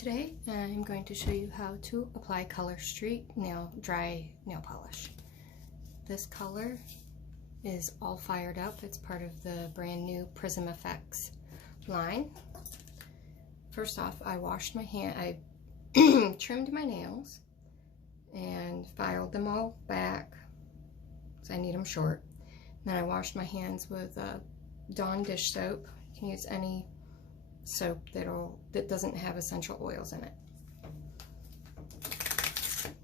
Today I'm going to show you how to apply Color Street dry nail polish. This color is all fired up. It's part of the brand new Prism Effects line. First off, I washed my hand, I trimmed my nails and filed them all back because I need them short. Then I washed my hands with Dawn dish soap. You can use any soap that doesn't have essential oils in it.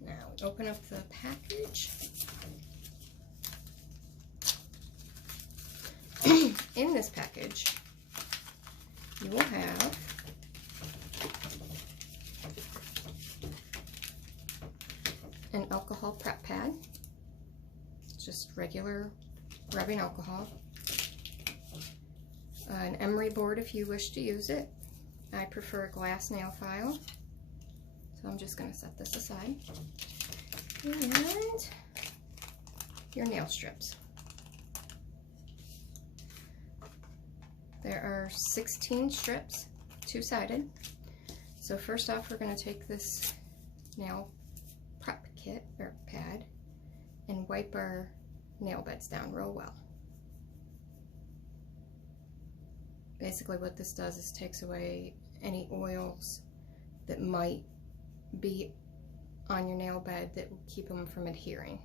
Now we open up the package. In this package, you will have an alcohol prep pad. It's just regular rubbing alcohol. An emery board if you wish to use it. I prefer a glass nail file, so I'm just going to set this aside. And your nail strips. There are 16 strips, two-sided. So first off, we're going to take this nail prep kit or pad and wipe our nail beds down real well. Basically what this does is takes away any oils that might be on your nail bed that will keep them from adhering.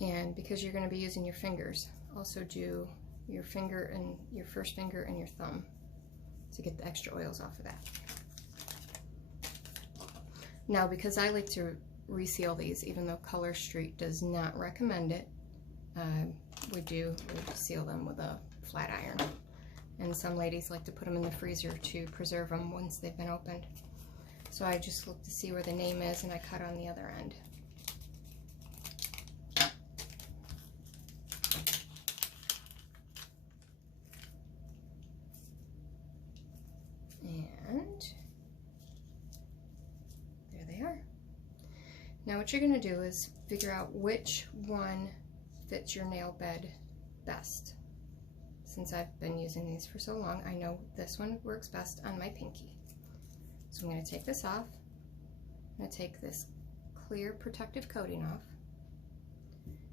And because you're going to be using your fingers, also do your finger and your first finger and your thumb to get the extra oils off of that. Now, because I like to reseal these, even though Color Street does not recommend it, we seal them with a flat iron. And some ladies like to put them in the freezer to preserve them once they've been opened. So I just look to see where the name is and I cut on the other end. And there they are. Now what you're going to do is figure out which one fits your nail bed best. Since I've been using these for so long, I know this one works best on my pinky. So I'm going to take this off. I'm going to take this clear protective coating off.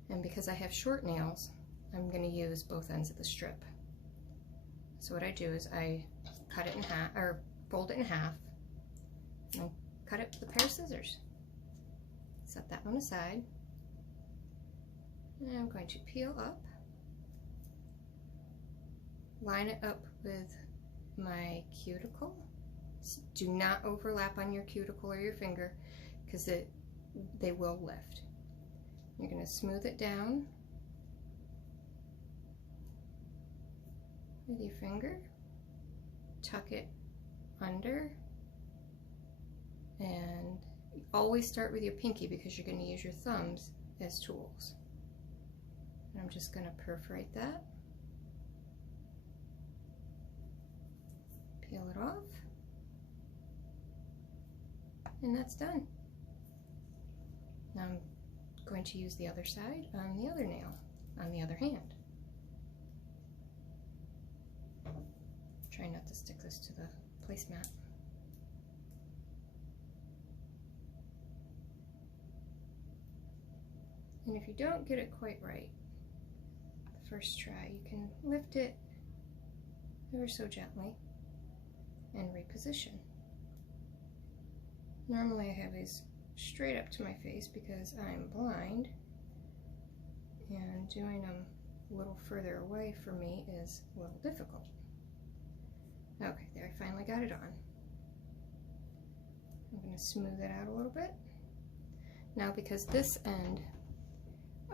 And because I have short nails, I'm going to use both ends of the strip. So what I do is I cut it in half, or fold it in half, and cut it with a pair of scissors. Set that one aside. And I'm going to peel up, line it up with my cuticle. Do not overlap on your cuticle or your finger because they will lift. You're going to smooth it down with your finger, tuck it under, and always start with your pinky because you're going to use your thumbs as tools. And I'm just going to perforate that, peel it off, and that's done. Now I'm going to use the other side on the other nail, on the other hand. Try not to stick this to the placemat. And if you don't get it quite right the first try, you can lift it ever so gently and reposition. Normally I have these straight up to my face because I'm blind, and doing them a little further away for me is a little difficult. Okay, there, I finally got it on. I'm going to smooth it out a little bit. Now, because this end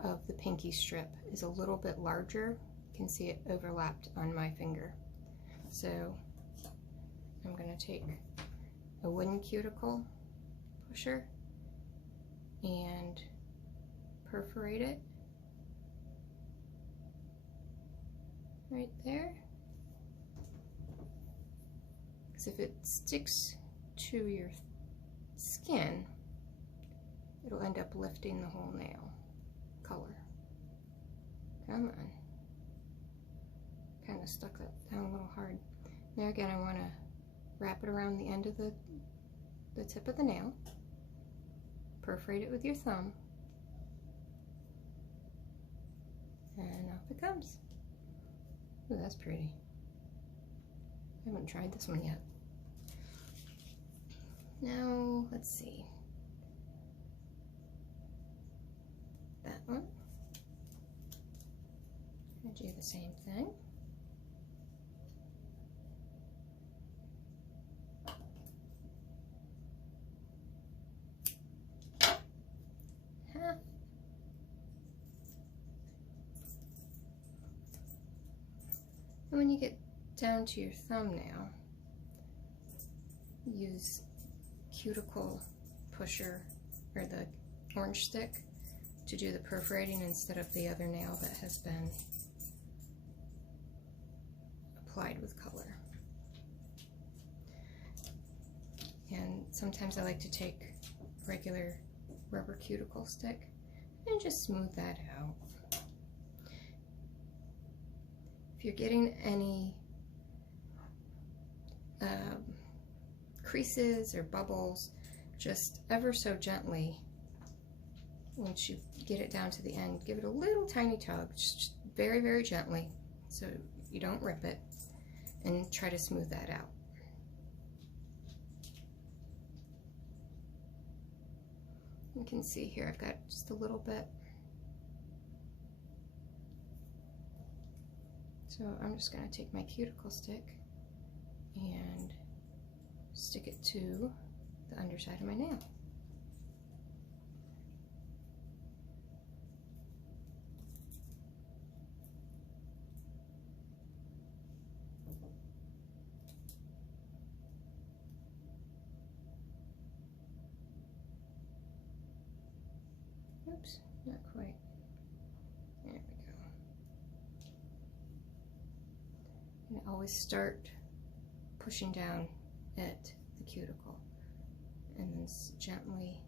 of the pinky strip is a little bit larger, you can see it overlapped on my finger. So I'm going to take a wooden cuticle pusher and perforate it right there. Because if it sticks to your skin, it'll end up lifting the whole nail color. Come on. Kind of stuck that down a little hard. Now again, I want to wrap it around the end of the tip of the nail. Perforate it with your thumb. And off it comes. Ooh, that's pretty. I haven't tried this one yet. Now, let's see. That one. I'm gonna do the same thing. Half. And when you get down to your thumbnail, use cuticle pusher or the orange stick to do the perforating instead of the other nail that has been applied with color. And sometimes I like to take regular rubber cuticle stick and just smooth that out. If you're getting any creases or bubbles, just ever so gently, once you get it down to the end, give it a little tiny tug, just very, very gently, so you don't rip it, and try to smooth that out. You can see here I've got just a little bit. So I'm just going to take my cuticle stick and stick it to the underside of my nail. Oops, not quite. There we go. And always start pushing down at the cuticle, and then gently,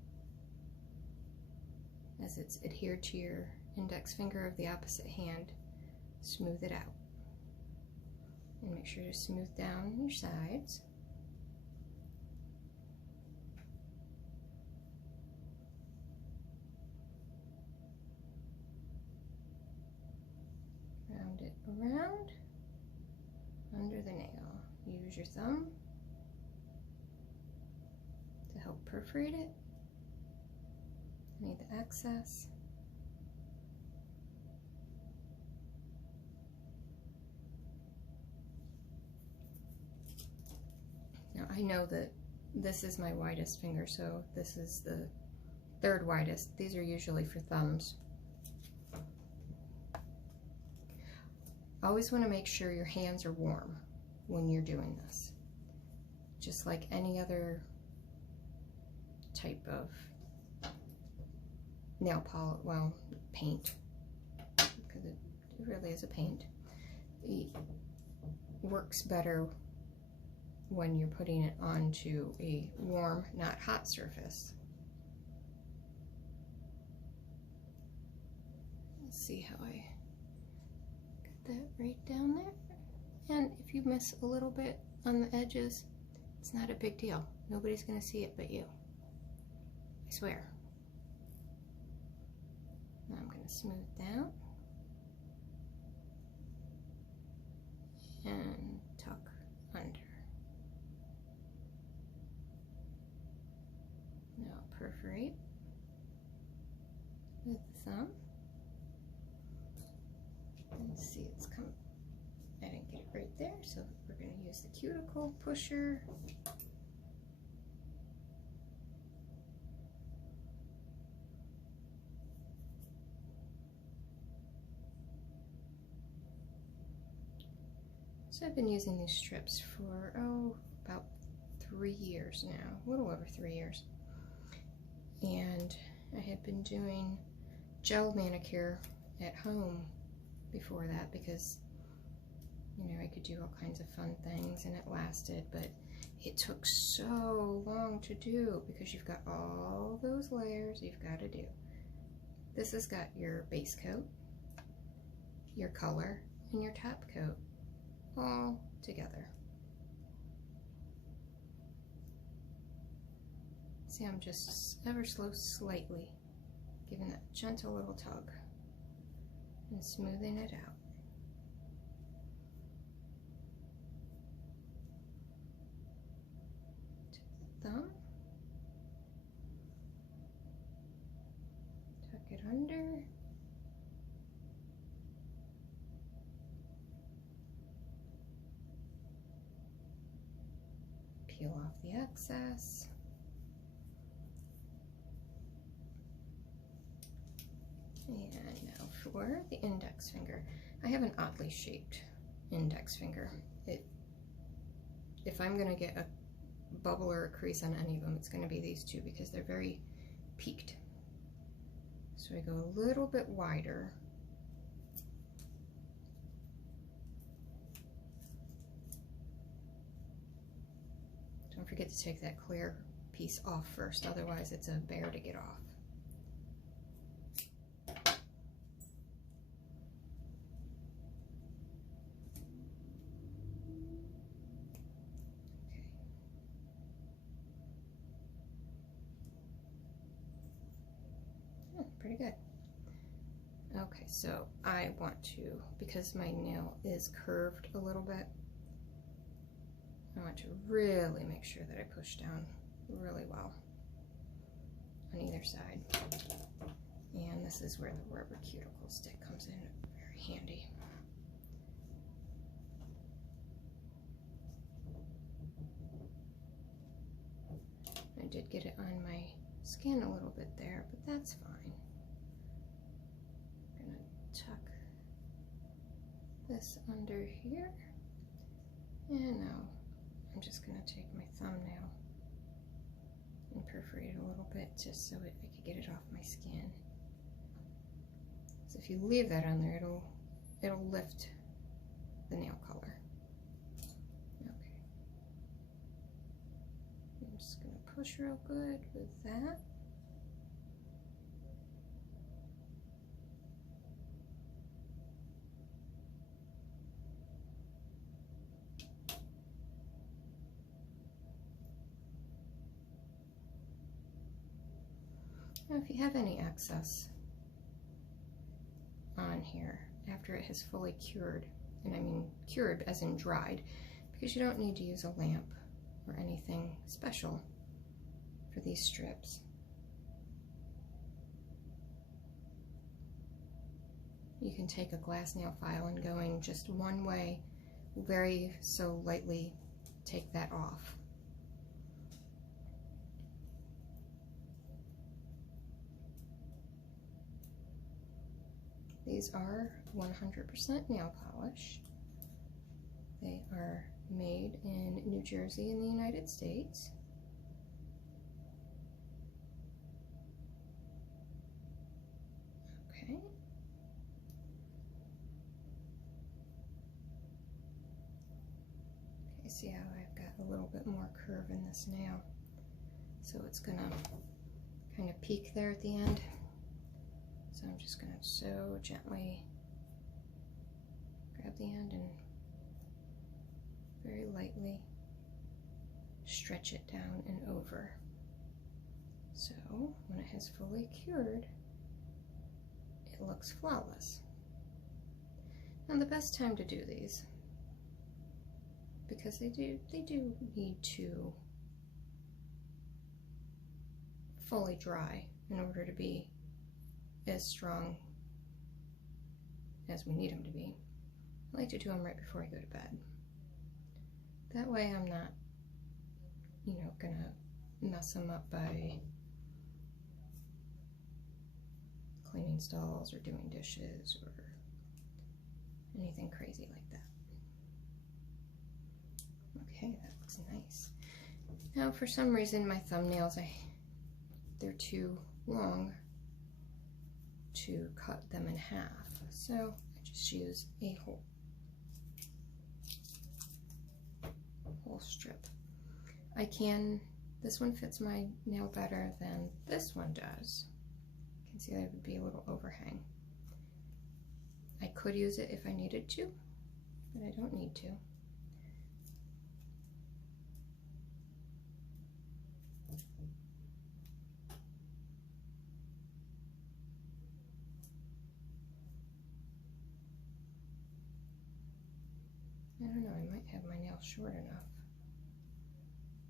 as it's adhered to your index finger of the opposite hand, smooth it out. And make sure to smooth down your sides. Round it around under the nail. Use your thumb to help perforate it. Any of the excess. Now I know that this is my widest finger, so this is the third widest. These are usually for thumbs. Always want to make sure your hands are warm when you're doing this. Just like any other type of nail polish, well, paint, because it really is a paint. It works better when you're putting it onto a warm, not hot surface. Let's see how I got that right down there. And if you miss a little bit on the edges, it's not a big deal. Nobody's gonna see it but you. I swear. Now I'm gonna smooth down and tuck under. Now perforate with the thumb. Let's see, it's come. I didn't get it right there, so we're going to use the cuticle pusher. So I've been using these strips for, about 3 years now, a little over 3 years. And I had been doing gel manicure at home before that because, you know, I could do all kinds of fun things and it lasted, but it took so long to do because you've got all those layers you've got to do. This has got your base coat, your color, and your top coat all together. See, I'm just ever so slightly giving that gentle little tug and smoothing it out. Thumb, tuck it under, peel off the excess, and now for the index finger. I have an oddly shaped index finger. If I'm going to get a bubble or a crease on any of them, it's going to be these two because they're very peaked. So I go a little bit wider. Don't forget to take that clear piece off first, otherwise it's a bear to get off. Pretty good. Okay, so I want to, because my nail is curved a little bit, I want to really make sure that I push down really well on either side. And this is where the rubber cuticle stick comes in very handy. I did get it on my skin a little bit there, but that's fine. Tuck this under here, and now I'm just going to take my thumbnail and perforate it a little bit just so I could get it off my skin. So if you leave that on there, it'll lift the nail color. Okay, I'm just going to push real good with that. Now, if you have any excess on here after it has fully cured, and I mean cured as in dried, because you don't need to use a lamp or anything special for these strips. You can take a glass nail file and going just one way, very so lightly take that off. These are 100% nail polish. They are made in New Jersey in the United States. Okay. Okay, see how I've got a little bit more curve in this nail. So it's gonna kind of peak there at the end. So I'm just going to so gently grab the end and very lightly stretch it down and over. So when it has fully cured, it looks flawless. Now the best time to do these, because they do need to fully dry in order to be as strong as we need them to be. I like to do them right before I go to bed. That way I'm not, you know, gonna mess them up by cleaning stalls or doing dishes or anything crazy like that. Okay, that looks nice. Now for some reason my thumbnails, they're too long to cut them in half, so I just use a whole strip. This one fits my nail better than this one does. You can see there would be a little overhang. I could use it if I needed to, but I don't need to. I don't know, I might have my nail short enough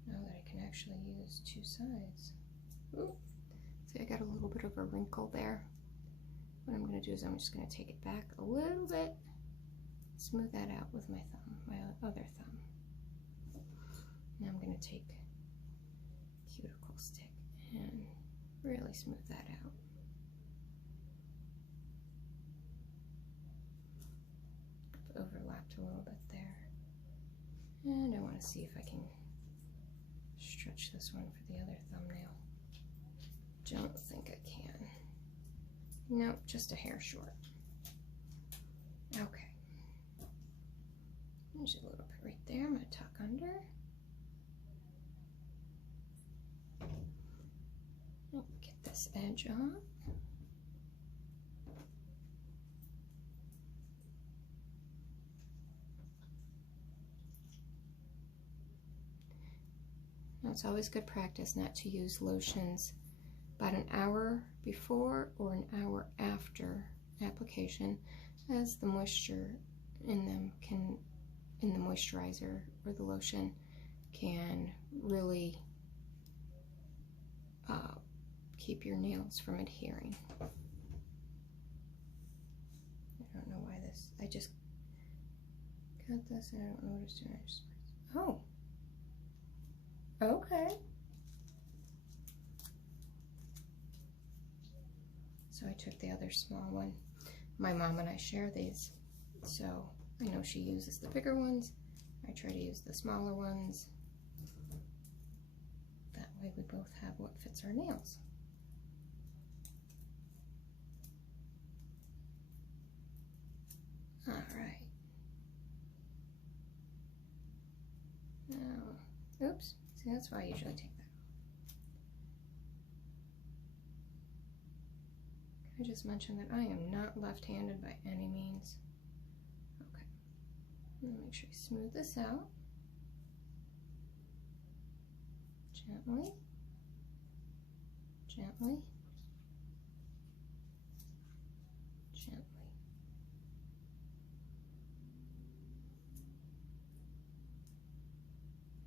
now that I can actually use two sides. Ooh. See, I got a little bit of a wrinkle there. What I'm going to do is I'm just going to take it back a little bit, smooth that out with my thumb, my other thumb. Now I'm going to take a cuticle stick and really smooth that out. I've overlapped a little bit there. And I want to see if I can stretch this one for the other thumbnail. Don't think I can. Nope, just a hair short. Okay. There's a little bit right there. I'm going to tuck under. Get this edge off. Now, it's always good practice not to use lotions about an hour before or an hour after application, as the moisture in them in the moisturizer or the lotion can really keep your nails from adhering. I don't know why this, I just got this and I don't know what it's doing. Oh, okay. So I took the other small one. My mom and I share these, so I know she uses the bigger ones. I try to use the smaller ones. That way we both have what fits our nails. All right. Now, oops, see, that's why I usually take that off. I just mentioned that I am not left-handed by any means. Okay, make sure you smooth this out. Gently, gently, gently.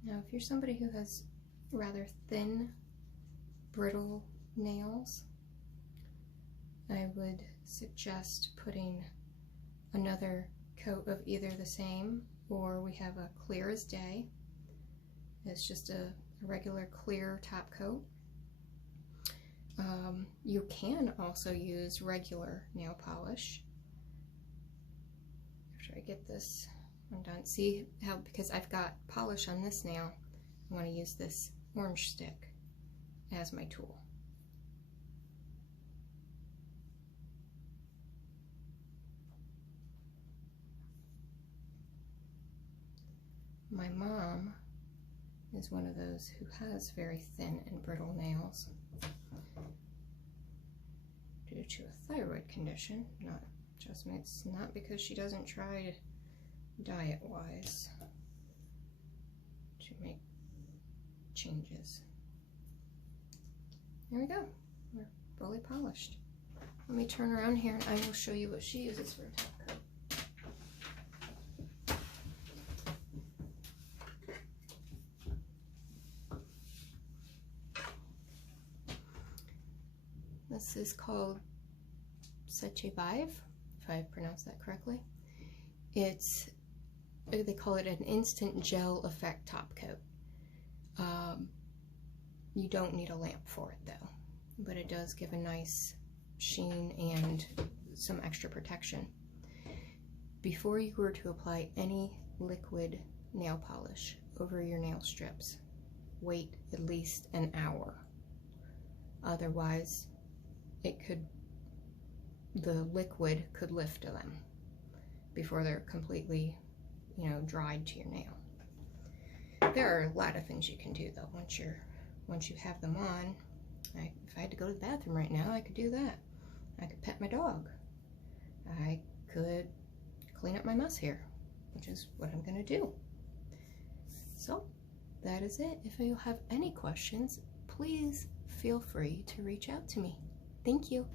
Now, if you're somebody who has rather thin, brittle nails, I would suggest putting another coat of either the same, or we have a Clear as Day. It's just a regular clear top coat. You can also use regular nail polish. After I get this one done, see how, because I've got polish on this nail, I want to use this orange stick as my tool. My mom is one of those who has very thin and brittle nails due to a thyroid condition. It's not because she doesn't try diet-wise to make changes. There we go. We're fully polished. Let me turn around here and I will show you what she uses for a top coat. This is called Seche Vive, if I pronounced that correctly. They call it an instant gel effect top coat. You don't need a lamp for it though, but it does give a nice sheen and some extra protection. Before you were to apply any liquid nail polish over your nail strips, wait at least an hour. Otherwise, the liquid could lift to them before they're completely, dried to your nail. There are a lot of things you can do though once you have them on. If I had to go to the bathroom right now, I could do that. I could pet my dog. I could clean up my mess here, which is what I'm gonna do. So that is it. If you have any questions, please feel free to reach out to me. Thank you.